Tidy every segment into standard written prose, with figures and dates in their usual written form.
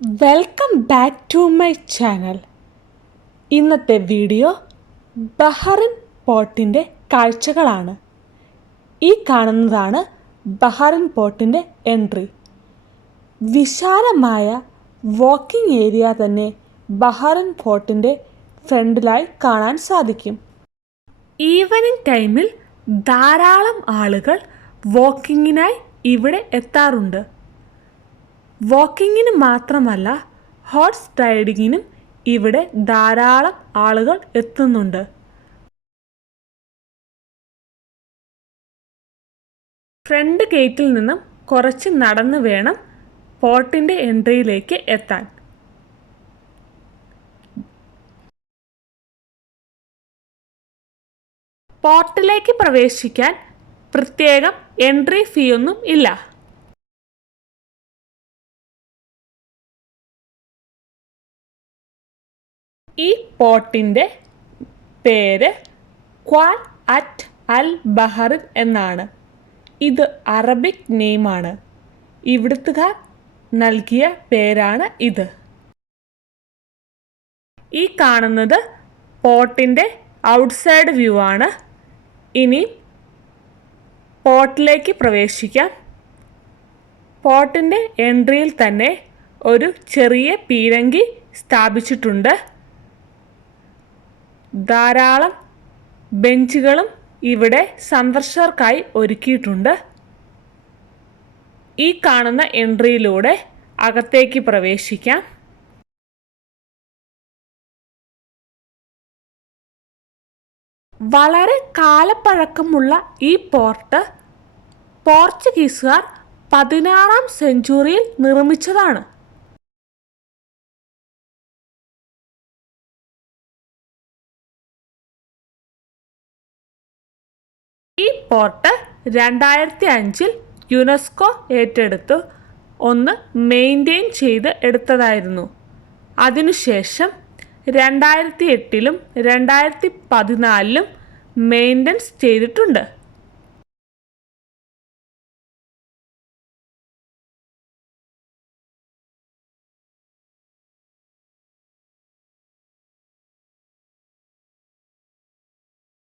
Welcome back to my channel. ഇന്നത്തെ video Bahrain പോർട്ടിൻ്റെ കാഴ്ചകളാണ്. ഈ കാണുന്നതാണ് ബഹറിൻ പോർട്ടിൻ്റെ എൻട്രി. വിശാലമായ വാക്കിംഗ് ഏരിയ തന്നെ ബഹറിൻ പോർട്ടിൻ്റെ ഫ്രണ്ടിലായി കാണാൻ സാധിക്കും. ഈവനിംഗ് ടൈമിൽ ധാരാളം ആളുകൾ വാക്കിങ്ങിനായി ഇവിടെ എത്താറുണ്ട്. വാക്കിങ്ങിന് മാത്രമല്ല, ഹോഴ്സ് റൈഡിങ്ങിനും ഇവിടെ ധാരാളം ആളുകൾ എത്തുന്നുണ്ട്. ഫ്രണ്ട് ഗേറ്റിൽ നിന്നും കുറച്ച് നടന്നു വേണം പോർട്ടിൻ്റെ എൻട്രിയിലേക്ക് എത്താൻ. പോർട്ടിലേക്ക് പ്രവേശിക്കാൻ പ്രത്യേകം എൻട്രി ഫീ ഒന്നും ഇല്ല. ഈ പോർട്ടിൻ്റെ പേര് ഖ്വാൻ അറ്റ് അൽ ബഹറിൻ എന്നാണ്. ഇത് അറബിക് നെയിമാണ്. ഇവിടുത്തുകാർ നൽകിയ പേരാണ് ഇത്. ഈ കാണുന്നത് പോർട്ടിൻ്റെ ഔട്ട്സൈഡ് വ്യൂ ആണ്. ഇനി പോർട്ടിലേക്ക് പ്രവേശിക്കാം. പോർട്ടിൻ്റെ എൻട്രിയിൽ തന്നെ ഒരു ചെറിയ പീരങ്കി സ്ഥാപിച്ചിട്ടുണ്ട്. ധാരാളം ബെഞ്ചുകളും ഇവിടെ സന്ദർശകർക്കായി ഒരുക്കിയിട്ടുണ്ട്. ഈ കാണുന്ന എൻട്രിയിലൂടെ അകത്തേക്ക് പ്രവേശിക്കാം. വളരെ കാലപ്പഴക്കമുള്ള ഈ പോർട്ട് പോർച്ചുഗീസുകാർ 16-ാം സെഞ്ചുറിയിൽ നിർമ്മിച്ചതാണ്. ഈ പോർട്ട് 2005-ൽ യുനെസ്കോ ഏറ്റെടുത്ത് ഒന്ന് മെയിൻറ്റെയിൻ ചെയ്ത് എടുത്തതായിരുന്നു. അതിനുശേഷം 2008-ലും 2014-ലും മെയിൻ്റനൻസ് ചെയ്തിട്ടുണ്ട്.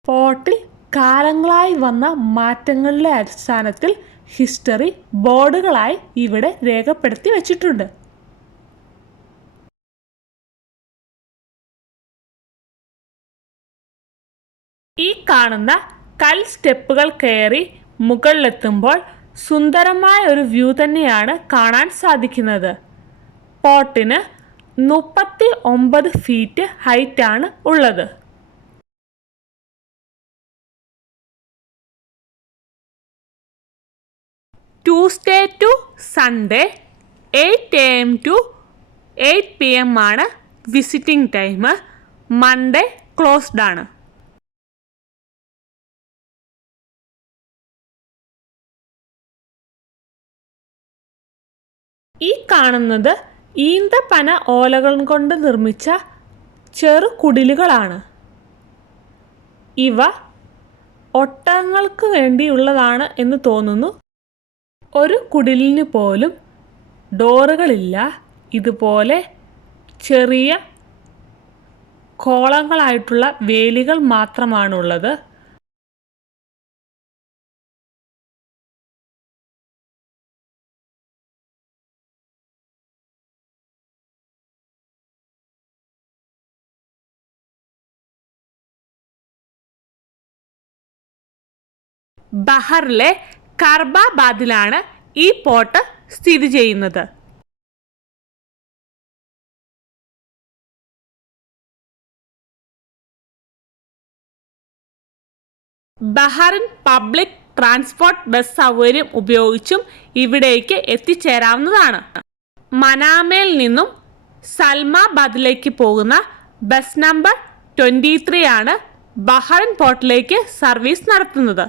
പോർട്ടിൽ കാലങ്ങളായി വന്ന മാറ്റങ്ങളുടെ അടിസ്ഥാനത്തിൽ ഹിസ്റ്ററി ബോർഡുകളായി ഇവിടെ രേഖപ്പെടുത്തി വച്ചിട്ടുണ്ട്. ഈ കാണുന്ന കൽ സ്റ്റെപ്പുകൾ കയറി മുകളിലെത്തുമ്പോൾ സുന്ദരമായ ഒരു വ്യൂ തന്നെയാണ് കാണാൻ സാധിക്കുന്നത്. പോർട്ടിന് 39 ഫീറ്റ് ഹൈറ്റാണ് ഉള്ളത്. Tuesday to Sunday 8 AM to 8 PM ആണ് വിസിറ്റിംഗ് ടൈം. മൺഡേ ക്ലോസ്ഡ് ആണ്. ഈ കാണുന്നത് ഈന്തപ്പന ഓലകൾ കൊണ്ട് നിർമ്മിച്ച ചെറു കുടിലുകളാണ്. ഇവ ഒട്ടകങ്ങൾക്ക് വേണ്ടിയുള്ളതാണ് എന്ന് തോന്നുന്നു. ഒരു കുടിലിന് പോലും ഡോറുകളില്ല. ഇതുപോലെ ചെറിയ കോളങ്ങളായിട്ടുള്ള വേലികൾ മാത്രമാണുള്ളത്. ബഹറിലെ കർബാബാദിലാണ് ഈ പോർട്ട് സ്ഥിതി ചെയ്യുന്നത്. ബഹറിൻ പബ്ലിക് ട്രാൻസ്പോർട്ട് ബസ് സൗകര്യം ഉപയോഗിച്ചും ഇവിടേക്ക് എത്തിച്ചേരാവുന്നതാണ്. മനാമയിൽ നിന്നും സൽമാബാദിലേക്ക് പോകുന്ന ബസ് നമ്പർ 23 ആണ് ബഹറിൻ പോർട്ടിലേക്ക് സർവീസ് നടത്തുന്നത്.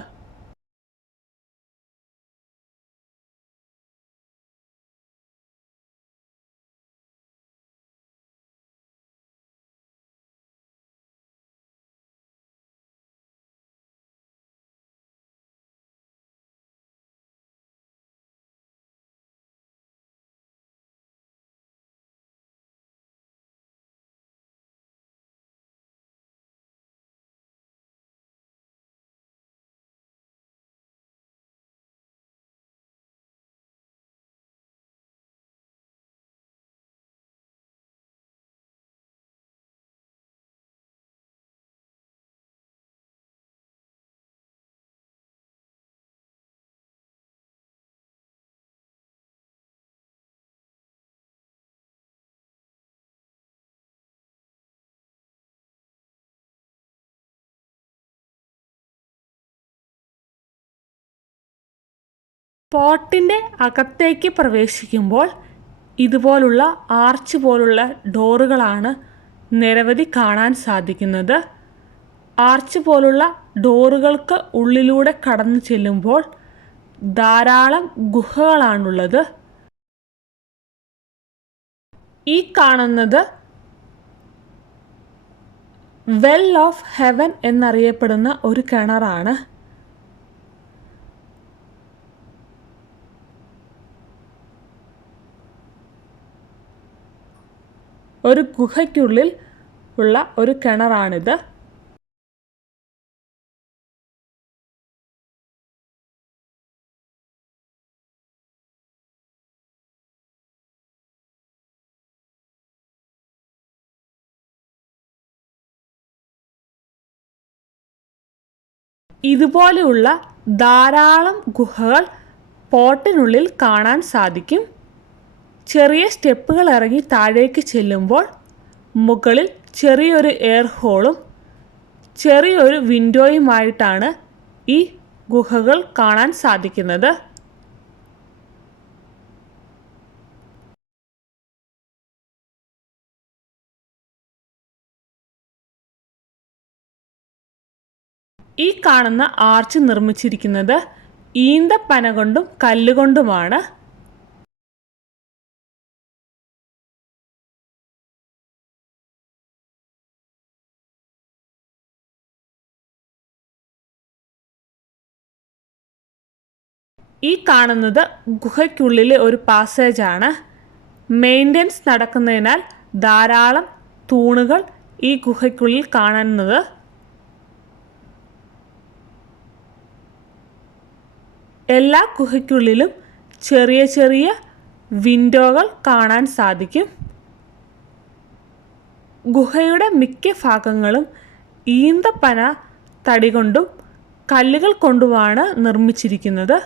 പോട്ടിൻ്റെ അകത്തേക്ക് പ്രവേശിക്കുമ്പോൾ ഇതുപോലുള്ള ആർച്ച് പോലുള്ള ഡോറുകളാണ് നിരവധി കാണാൻ സാധിക്കുന്നത്. ആർച്ച് പോലുള്ള ഡോറുകൾക്ക് ഉള്ളിലൂടെ കടന്നു ചെല്ലുമ്പോൾ ധാരാളം ഗുഹകളാണുള്ളത്. ഈ കാണുന്നത് വെൽ ഓഫ് ഹെവൻ എന്നറിയപ്പെടുന്ന ഒരു കിണറാണ്. ഒരു ഗുഹയ്ക്കുള്ളിൽ ഉള്ള ഒരു കിണറാണിത്. ഇതുപോലെയുള്ള ധാരാളം ഗുഹകൾ പോട്ടിനുള്ളിൽ കാണാൻ സാധിക്കും. ചെറിയ സ്റ്റെപ്പുകൾ ഇറങ്ങി താഴേക്ക് ചെല്ലുമ്പോൾ മുകളിൽ ചെറിയൊരു എയർ ഹോളും ചെറിയൊരു വിൻഡോയുമായിട്ടാണ് ഈ ഗുഹകൾ കാണാൻ സാധിക്കുന്നത്. ഈ കാണുന്ന ആർച്ച് നിർമ്മിച്ചിരിക്കുന്നത് ഈന്തപ്പന കൊണ്ടും കല്ലുകൊണ്ടുമാണ്. ഈ കാണുന്നത് ഗുഹയ്ക്കുള്ളിലെ ഒരു പാസേജാണ്. മെയിൻ്റനൻസ് നടക്കുന്നതിനാൽ ധാരാളം തൂണുകൾ ഈ ഗുഹയ്ക്കുള്ളിൽ കാണുന്നത്. എല്ലാ ഗുഹയ്ക്കുള്ളിലും ചെറിയ ചെറിയ വിൻഡോകൾ കാണാൻ സാധിക്കും. ഗുഹയുടെ മിക്ക ഭാഗങ്ങളും ഈന്തപ്പന തടി കൊണ്ടും കല്ലുകൾ കൊണ്ടുമാണ് നിർമ്മിച്ചിരിക്കുന്നത്.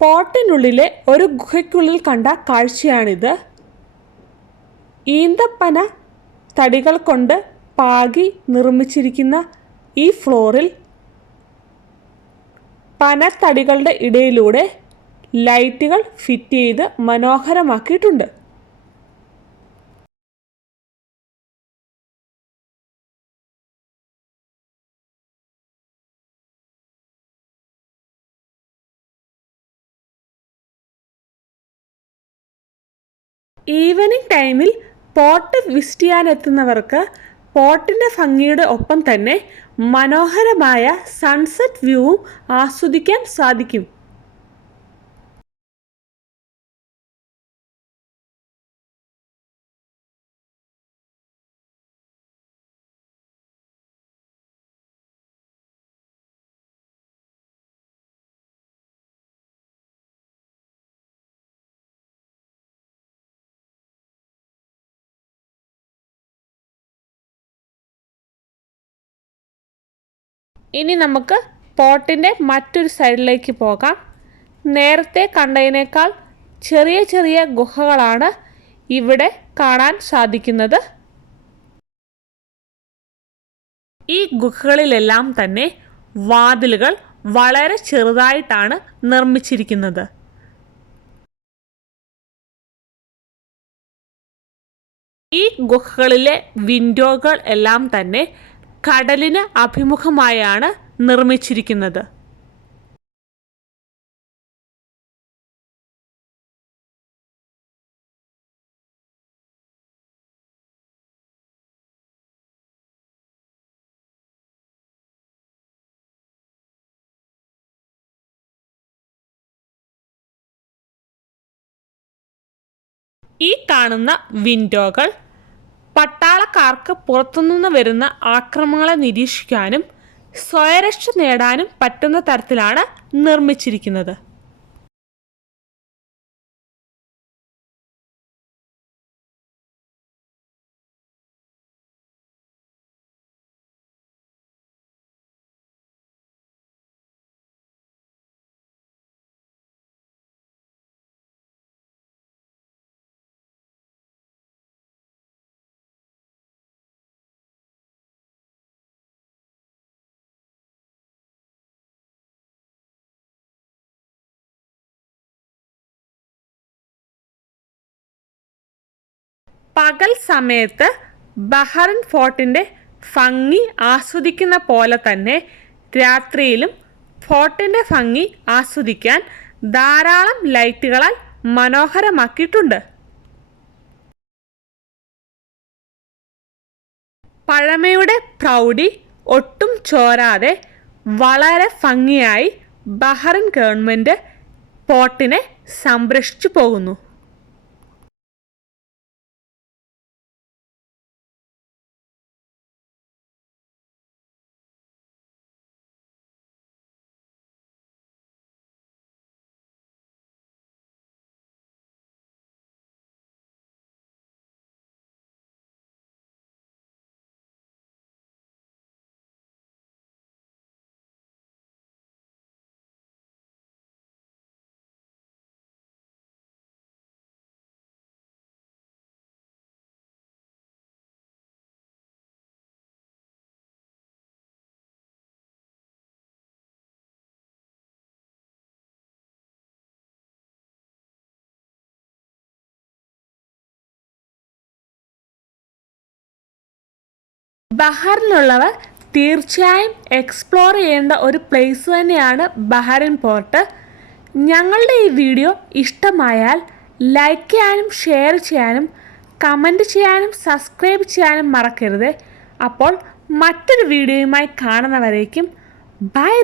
പോട്ടിനുള്ളിലെ ഒരു ഗുഹയ്ക്കുള്ളിൽ കണ്ട കാഴ്ചയാണിത്. ഈന്തപ്പന തടികൾ കൊണ്ട് പാകി നിർമ്മിച്ചിരിക്കുന്ന ഈ ഫ്ലോറിൽ പനത്തടികളുടെ ഇടയിലൂടെ ലൈറ്റുകൾ ഫിറ്റ് ചെയ്ത് മനോഹരമാക്കിയിട്ടുണ്ട്. ഈവനിങ് ടൈമിൽ പോട്ട് വിസിറ്റ് ചെയ്യാനെത്തുന്നവർക്ക് പോട്ടിൻ്റെ ഭംഗിയുടെ ഒപ്പം തന്നെ മനോഹരമായ സൺസെറ്റ് വ്യൂവും ആസ്വദിക്കാൻ സാധിക്കും. ഇനി നമുക്ക് പോട്ടിൻ്റെ മറ്റൊരു സൈഡിലേക്ക് പോകാം. നേരത്തെ കണ്ടതിനേക്കാൾ ചെറിയ ചെറിയ ഗുഹകളാണ് ഇവിടെ കാണാൻ സാധിക്കുന്നത്. ഈ ഗുഹകളിലെല്ലാം തന്നെ വാതിലുകൾ വളരെ ചെറുതായിട്ടാണ് നിർമ്മിച്ചിരിക്കുന്നത്. ഈ ഗുഹകളിലെ വിൻഡോകൾ എല്ലാം തന്നെ കടലിന് അഭിമുഖമായാണ് നിർമ്മിച്ചിരിക്കുന്നത്. ഈ കാണുന്ന വിൻഡോകൾ പട്ടാളക്കാർക്ക് പുറത്തുനിന്ന് വരുന്ന ആക്രമണങ്ങളെ നിരീക്ഷിക്കാനും സ്വയരക്ഷ നേടാനും പറ്റുന്ന തരത്തിലാണ് നിർമ്മിച്ചിരിക്കുന്നത്. പകൽ സമയത്ത് ബഹ്റിൻ ഫോർട്ടിൻ്റെ ഭംഗി ആസ്വദിക്കുന്ന പോലെ തന്നെ രാത്രിയിലും ഫോർട്ടിൻ്റെ ഭംഗി ആസ്വദിക്കാൻ ധാരാളം ലൈറ്റുകളാൽ മനോഹരമാക്കിയിട്ടുണ്ട്. പഴമയുടെ പ്രൗഢി ഒട്ടും ചോരാതെ വളരെ ഭംഗിയായി ബഹ്റിൻ ഗവൺമെൻറ് ഫോർട്ടിനെ സംരക്ഷിച്ചു പോകുന്നു. ബഹ്റിനിലുള്ളവർ തീർച്ചയായും എക്സ്പ്ലോർ ചെയ്യേണ്ട ഒരു പ്ലേസ് തന്നെയാണ് ബഹ്റിൻ പോർട്ട്. ഞങ്ങളുടെ ഈ വീഡിയോ ഇഷ്ടമായാൽ ലൈക്ക് ചെയ്യാനും ഷെയർ ചെയ്യാനും കമൻറ്റ് ചെയ്യാനും സബ്സ്ക്രൈബ് ചെയ്യാനും മറക്കരുത്. അപ്പോൾ മറ്റൊരു വീഡിയോയുമായി കാണുന്നവരേക്കും ബൈ.